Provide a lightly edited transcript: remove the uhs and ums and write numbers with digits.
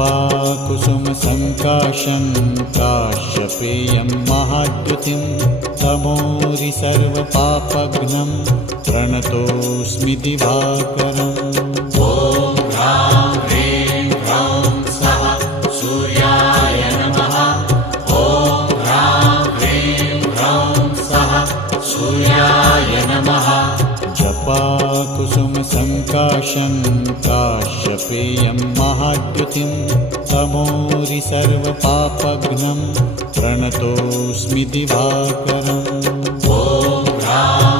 जपाकुसुमसङ्काशं काश्यपेयं महाद्युतिं तमोरि सर्वपापघ्नं प्रणतोऽस्मि दिवाकरम्। ॐ ह्रां ह्रीं ह्रौं स्वः सूर्याय नमः। ॐ ह्रां ह्रीं ह्रौं स्वः सूर्याय नमः। जपाकुसुमसङ्काशं काश्यपेयं महाद्युतिं तमोरि सर्वपापघ्नं प्रणतोऽस्मि दिवाकरम्। ॐ ह्रां